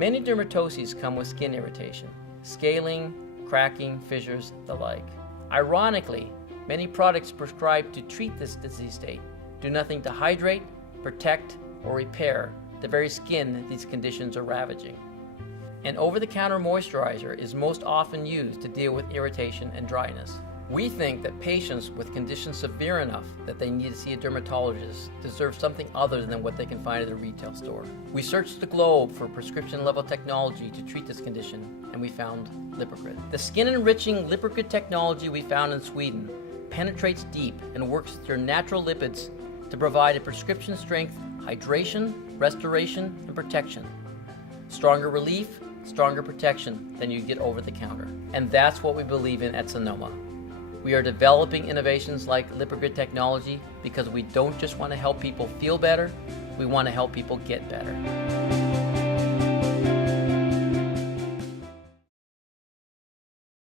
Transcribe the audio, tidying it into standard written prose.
Many dermatoses come with skin irritation, scaling, cracking, fissures, the like. Ironically, many products prescribed to treat this disease state do nothing to hydrate, protect, or repair the very skin these conditions are ravaging. An over-the-counter moisturizer is most often used to deal with irritation and dryness. We think that patients with conditions severe enough that they need to see a dermatologist deserve something other than what they can find at a retail store. We searched the globe for prescription-level technology to treat this condition, and we found Lipogrid. The skin-enriching Lipogrid technology we found in Sweden penetrates deep and works with your natural lipids to provide a prescription-strength hydration, restoration, and protection. Stronger relief, stronger protection than you get over the counter. And that's what we believe in at Sonoma. We are developing innovations like Lipogrid technology because we don't just want to help people feel better, we want to help people get better.